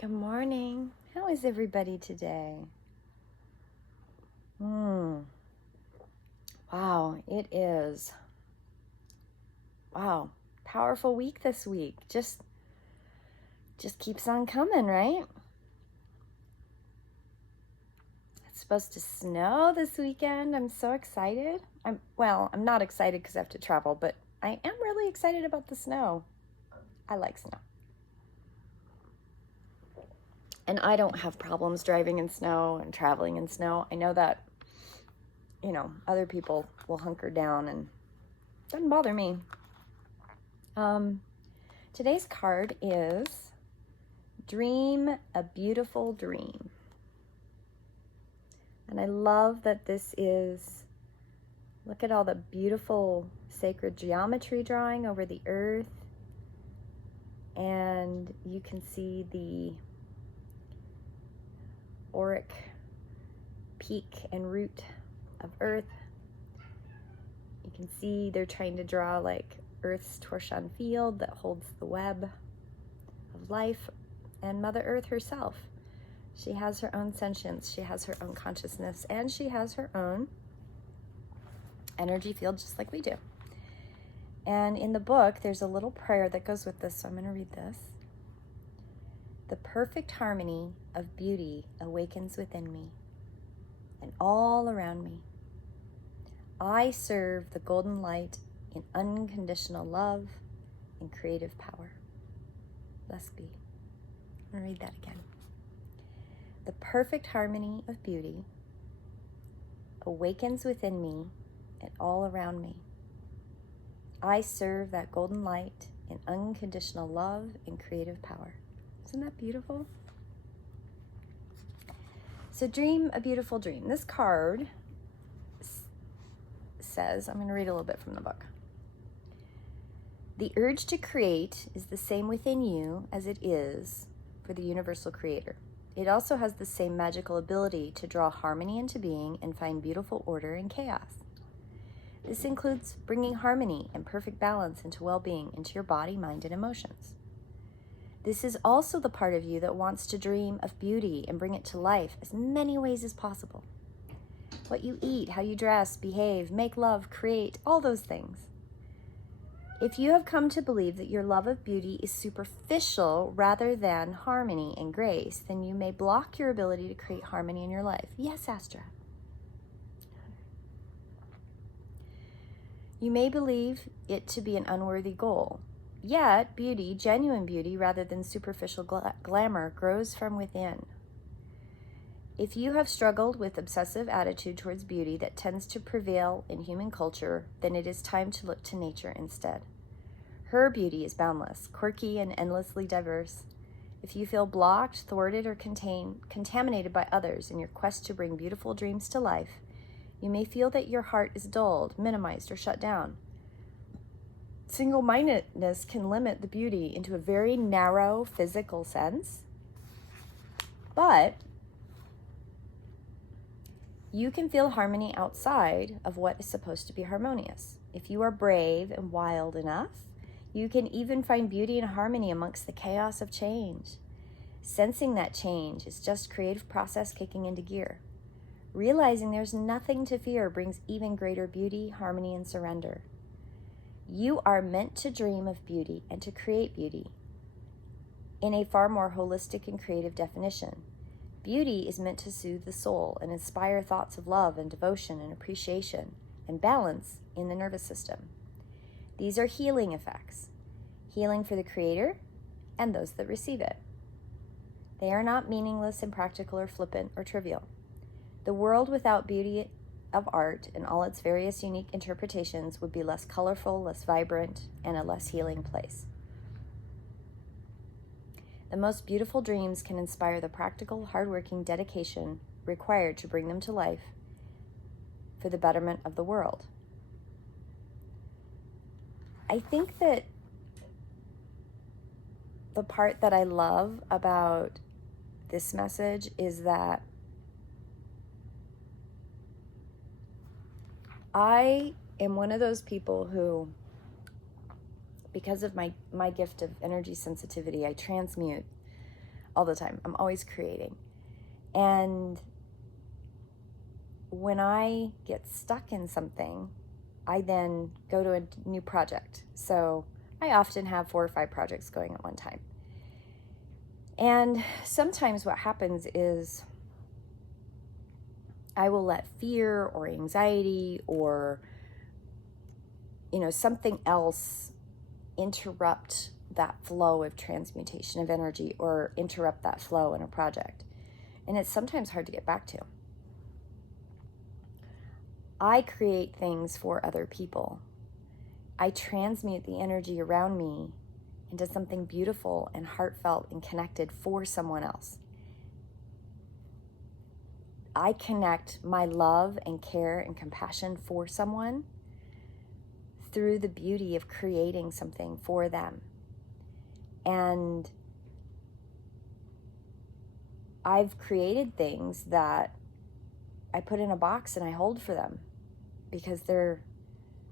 Good morning. How is everybody today? Wow, it is. Wow, powerful week this week. Just keeps on coming, right? It's supposed to snow this weekend. I'm so excited. I'm not excited because I have to travel, but I am really excited about the snow. I like snow. And I don't have problems driving in snow and traveling in snow. I know that, other people will hunker down and it doesn't bother me. Today's card is Dream a Beautiful Dream. And I love that this is, look at all the beautiful sacred geometry drawing over the earth. And you can see the auric peak and root of Earth. You can see they're trying to draw like Earth's torsion field that holds the web of life, and Mother Earth herself. She has her own sentience, she has her own consciousness, and she has her own energy field just like we do. And in the book, there's a little prayer that goes with this, so I'm going to read this. The perfect harmony of beauty awakens within me and all around me. I serve the golden light in unconditional love and creative power. Blessed be. I'm going to read that again. The perfect harmony of beauty awakens within me and all around me. I serve that golden light in unconditional love and creative power. Isn't that beautiful? So dream a beautiful dream. This card says, I'm going to read a little bit from the book. The urge to create is the same within you as it is for the universal creator. It also has the same magical ability to draw harmony into being and find beautiful order in chaos. This includes bringing harmony and perfect balance into well-being into your body, mind, and emotions. This is also the part of you that wants to dream of beauty and bring it to life as many ways as possible. What you eat, how you dress, behave, make love, create, all those things. If you have come to believe that your love of beauty is superficial rather than harmony and grace, then you may block your ability to create harmony in your life. Yes, Astra. You may believe it to be an unworthy goal. Yet, beauty, genuine beauty, rather than superficial glamour, grows from within. If you have struggled with obsessive attitude towards beauty that tends to prevail in human culture, then it is time to look to nature instead. Her beauty is boundless, quirky, and endlessly diverse. If you feel blocked, thwarted, or contaminated by others in your quest to bring beautiful dreams to life, you may feel that your heart is dulled, minimized, or shut down. Single-mindedness can limit the beauty into a very narrow physical sense, but you can feel harmony outside of what is supposed to be harmonious. If you are brave and wild enough, you can even find beauty and harmony amongst the chaos of change. Sensing that change is just creative process kicking into gear. Realizing there's nothing to fear brings even greater beauty, harmony, and surrender. You are meant to dream of beauty and to create beauty in a far more holistic and creative definition. Beauty is meant to soothe the soul and inspire thoughts of love and devotion and appreciation and balance in the nervous system. These are healing effects, healing for the creator and those that receive it. They are not meaningless, impractical, or flippant, or trivial. The world without beauty of art and all its various unique interpretations would be less colorful, less vibrant, and a less healing place. The most beautiful dreams can inspire the practical, hardworking dedication required to bring them to life for the betterment of the world. I think that the part that I love about this message is that I am one of those people who, because of my gift of energy sensitivity, I transmute. all the time. I'm always creating. And when I get stuck in something, I then go to a new project. So I often have 4 or 5 projects going at one time. And sometimes what happens is I will let fear or anxiety or, something else interrupt that flow of transmutation of energy or interrupt that flow in a project. And it's sometimes hard to get back to. I create things for other people. I transmute the energy around me into something beautiful and heartfelt and connected for someone else. I connect my love and care and compassion for someone through the beauty of creating something for them. And I've created things that I put in a box and I hold for them because they're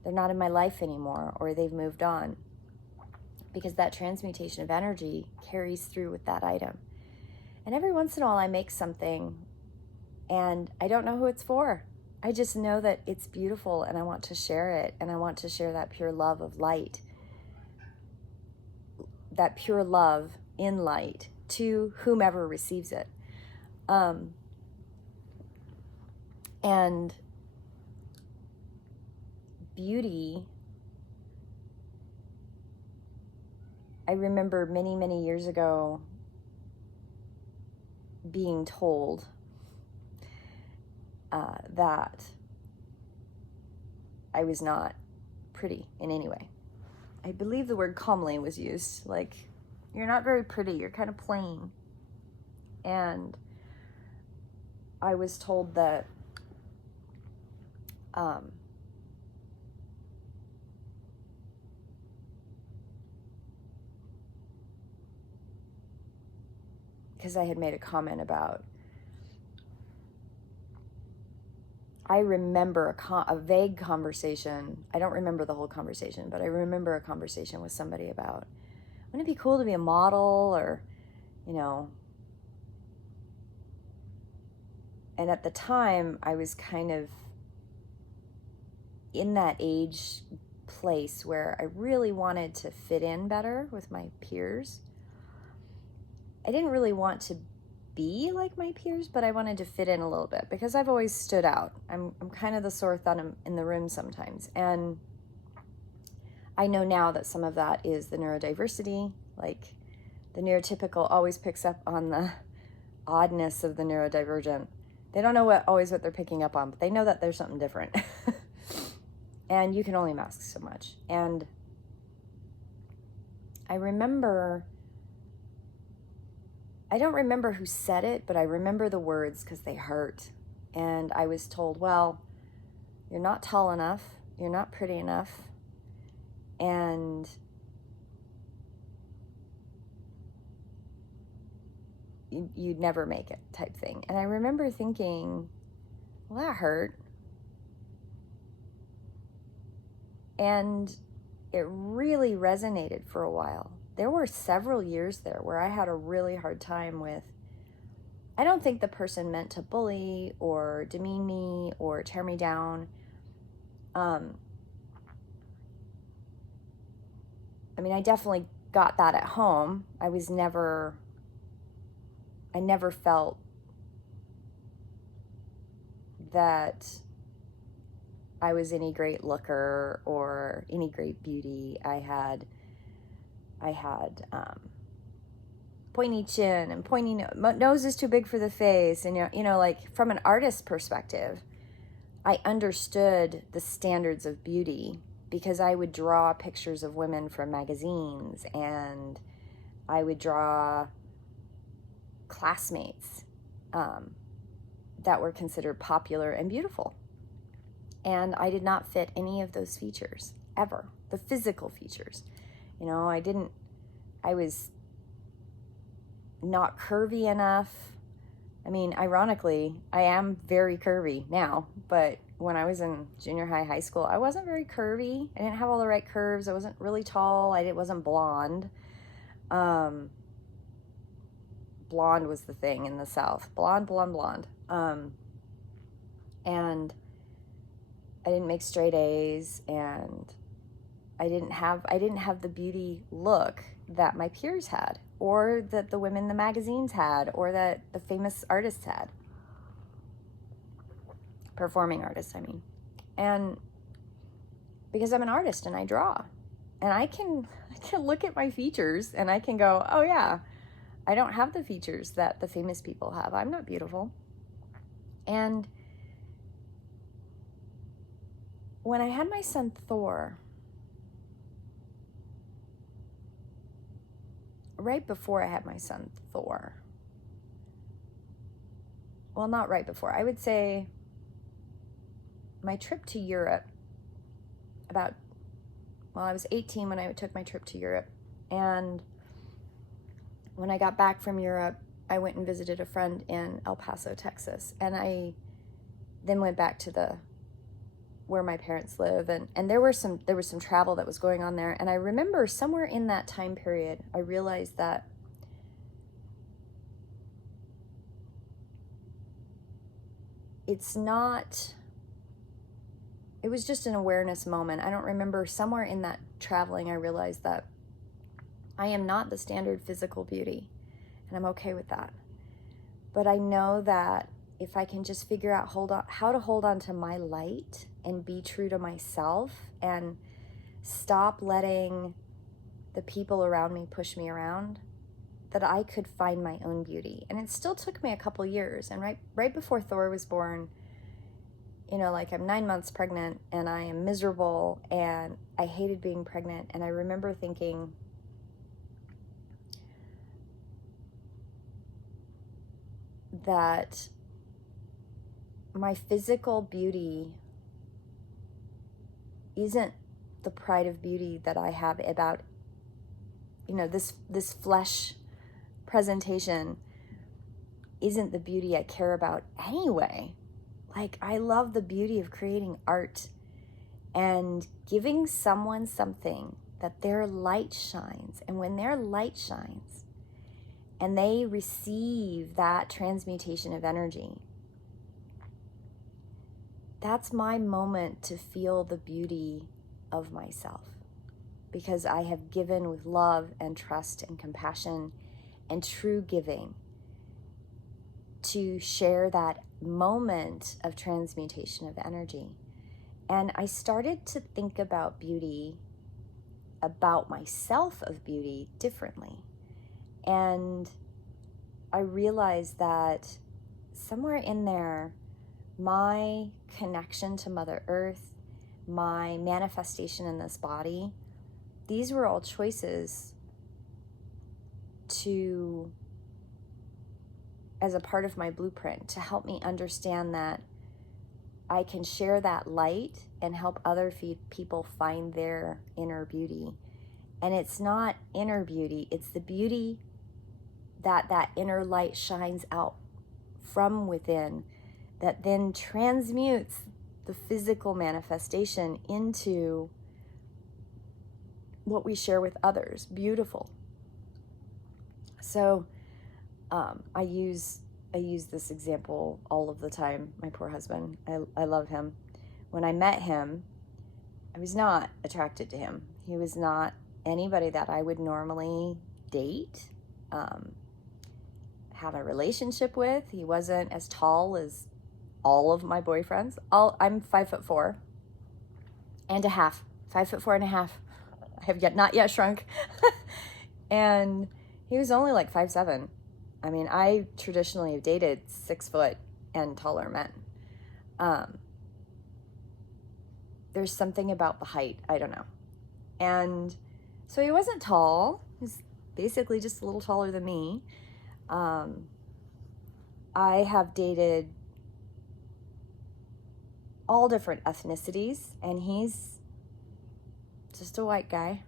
not in my life anymore, or they've moved on, because that transmutation of energy carries through with that item. And every once in a while I make something and I don't know who it's for. I just know that it's beautiful and I want to share it, and I want to share that pure love of light, that pure love in light to whomever receives it. And beauty, I remember many, many years ago being told that I was not pretty in any way. I believe the word comely was used, like, you're not very pretty, you're kind of plain. And I was told that because I had made a comment about, I remember a vague conversation. I don't remember the whole conversation, but I remember a conversation with somebody about, wouldn't it be cool to be a model, or, and at the time I was kind of in that age place where I really wanted to fit in better with my peers. I didn't really want to be like my peers, but I wanted to fit in a little bit because I've always stood out. I'm kind of the sore thumb in the room sometimes. And I know now that some of that is the neurodiversity, like the neurotypical always picks up on the oddness of the neurodivergent. They don't know always what they're picking up on, but they know that there's something different. And you can only mask so much. And I don't remember who said it, but I remember the words because they hurt. And I was told, well, you're not tall enough, you're not pretty enough, and you'd never make it, type thing. And I remember thinking, well, that hurt. And it really resonated for a while. There were several years there where I had a really hard time with, I don't think the person meant to bully or demean me or tear me down. I mean, I definitely got that at home. I never felt that I was any great looker or any great beauty. I had pointy chin and pointy nose is too big for the face. And, like from an artist's perspective, I understood the standards of beauty because I would draw pictures of women from magazines, and I would draw classmates that were considered popular and beautiful. And I did not fit any of those features ever, the physical features. I was not curvy enough. I mean, ironically, I am very curvy now, but when I was in junior high, high school, I wasn't very curvy. I didn't have all the right curves. I wasn't really tall. I wasn't blonde. blonde was the thing in the South. Blonde. And I didn't make straight A's, and I didn't have the beauty look that my peers had, or that the women in the magazines had, or that the famous artists had. Performing artists, I mean. And because I'm an artist and I draw, and I can look at my features and I can go, oh yeah, I don't have the features that the famous people have. I'm not beautiful. And when I had my son Thor, right before I had my son Thor, well, not right before, I would say my trip to Europe, I was 18 when I took my trip to Europe. And when I got back from Europe, I went and visited a friend in El Paso, Texas. And I then went back to where my parents live. And there was some travel that was going on there. And I remember somewhere in that time period, I realized that it was just an awareness moment. I don't remember, somewhere in that traveling, I realized that I am not the standard physical beauty, and I'm okay with that. But I know that if I can just figure out how to hold on to my light and be true to myself and stop letting the people around me push me around, that I could find my own beauty. And it still took me a couple years. And right before Thor was born, like I'm 9 months pregnant and I am miserable and I hated being pregnant. And I remember thinking, that my physical beauty isn't the pride of beauty that I have about, this flesh presentation isn't the beauty I care about anyway. Like, I love the beauty of creating art and giving someone something that their light shines. And when their light shines and they receive that transmutation of energy, that's my moment to feel the beauty of myself, because I have given with love and trust and compassion and true giving to share that moment of transmutation of energy. And I started to think about beauty, about myself of beauty, differently. And I realized that somewhere in there, my connection to Mother Earth, my manifestation in this body, these were all choices as a part of my blueprint, to help me understand that I can share that light and help other people find their inner beauty. And it's not inner beauty, it's the beauty that inner light shines out from within, that then transmutes the physical manifestation into what we share with others. Beautiful. So I use this example all of the time. My poor husband, I love him. When I met him, I was not attracted to him. He was not anybody that I would normally date, have a relationship with. He wasn't as tall as all of my boyfriends. I'm 5'4" and a half, 5'4" and a half. I have not yet shrunk. And he was only like 5'7". I mean, I traditionally have dated 6 foot and taller men. There's something about the height, I don't know. And so he wasn't tall. He was basically just a little taller than me. I have dated all different ethnicities, and he's just a white guy,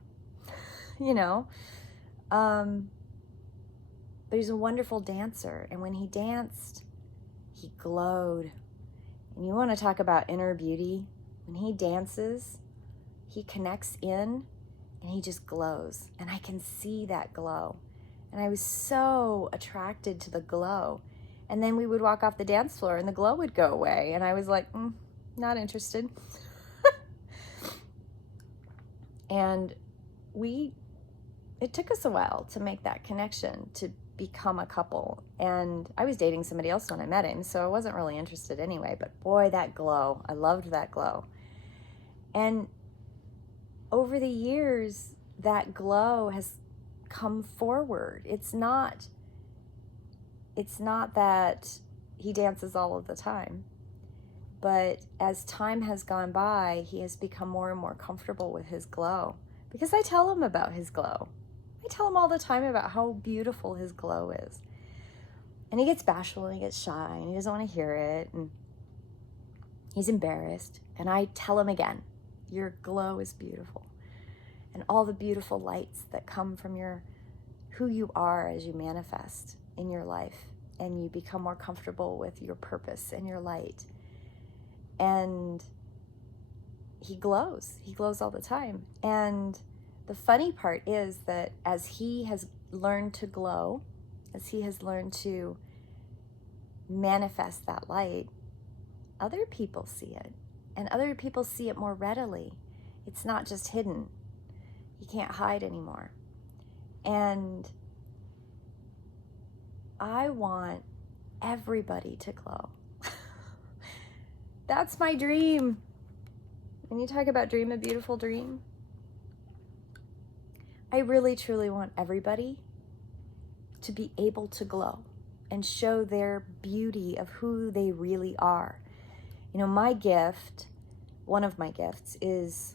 but he's a wonderful dancer. And when he danced, he glowed. And you want to talk about inner beauty? When he dances, he connects in and he just glows. And I can see that glow. And I was so attracted to the glow. And then we would walk off the dance floor and the glow would go away. And I was like, not interested. And it took us a while to make that connection, to become a couple. And I was dating somebody else when I met him, so I wasn't really interested anyway. But boy, that glow, I loved that glow. And over the years, that glow has come forward. It's not that he dances all of the time, but as time has gone by, he has become more and more comfortable with his glow, because I tell him about his glow. I tell him all the time about how beautiful his glow is. And he gets bashful and he gets shy and he doesn't want to hear it and he's embarrassed. And I tell him again, your glow is beautiful. And all the beautiful lights that come from who you are as you manifest in your life and you become more comfortable with your purpose and your light. And he glows all the time. And the funny part is that as he has learned to glow, as he has learned to manifest that light, other people see it, and other people see it more readily. It's not just hidden. He can't hide anymore. And I want everybody to glow. That's my dream. When you talk about dream a beautiful dream, I really truly want everybody to be able to glow and show their beauty of who they really are. You know, my gift, one of my gifts is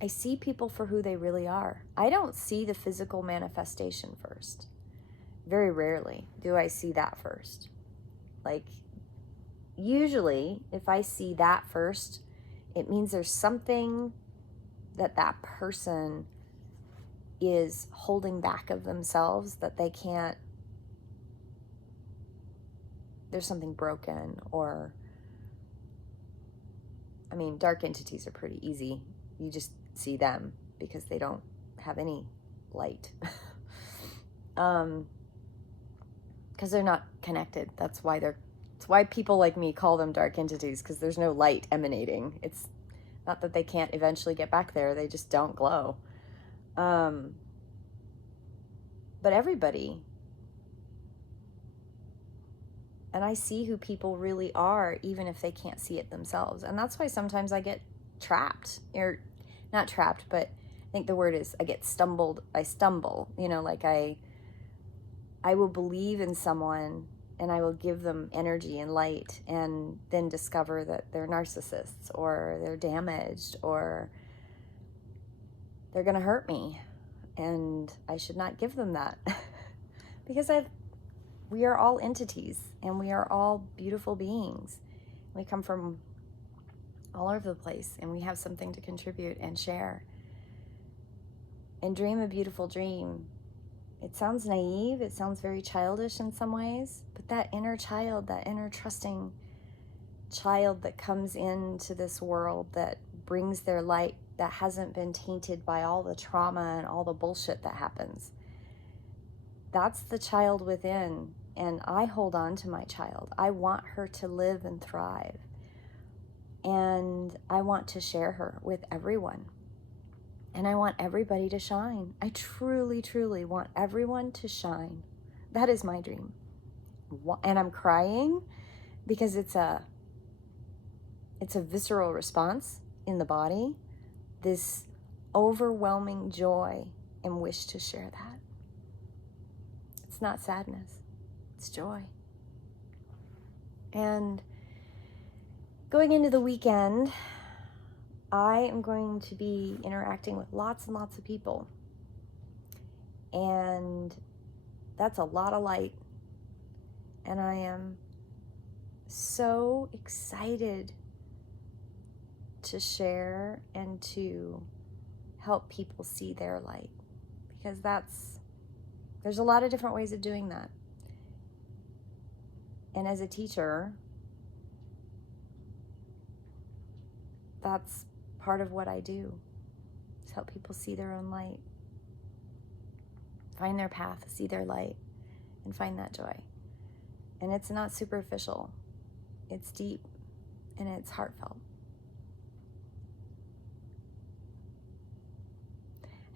I see people for who they really are. I don't see the physical manifestation first. Very rarely do I see that first. Like, usually, if I see that first, it means there's something that person is holding back of themselves that they can't, there's something broken, or, I mean, dark entities are pretty easy. You just see them because they don't have any light. Because they're not connected. That's why people like me call them dark entities, because there's no light emanating. It's not that they can't eventually get back there, they just don't glow. But everybody, and I see who people really are, even if they can't see it themselves. And that's why sometimes I get trapped, or not trapped, but I think the word is I stumble, you know, like I will believe in someone and I will give them energy and light, and then discover that they're narcissists, or they're damaged, or they're going to hurt me, and I should not give them that. Because we are all entities, and we are all beautiful beings. We come from all over the place, and we have something to contribute and share. And dream a beautiful dream. It sounds naive, it sounds very childish in some ways, but that inner child, that inner trusting child that comes into this world, that brings their light, that hasn't been tainted by all the trauma and all the bullshit that happens. That's the child within, and I hold on to my child. I want her to live and thrive, and I want to share her with everyone. And I want everybody to shine. I truly, truly want everyone to shine. That is my dream. And I'm crying because it's a visceral response in the body, this overwhelming joy and wish to share that. It's not sadness, it's joy. And going into the weekend, I am going to be interacting with lots and lots of people. And that's a lot of light. And I am so excited to share and to help people see their light. Because there's a lot of different ways of doing that. And as a teacher, that's part of what I do. help people see their own light, find their path, see their light, and find that joy. And it's not superficial. It's deep and it's heartfelt.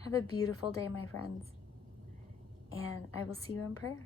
Have a beautiful day, my friends, and I will see you in prayer.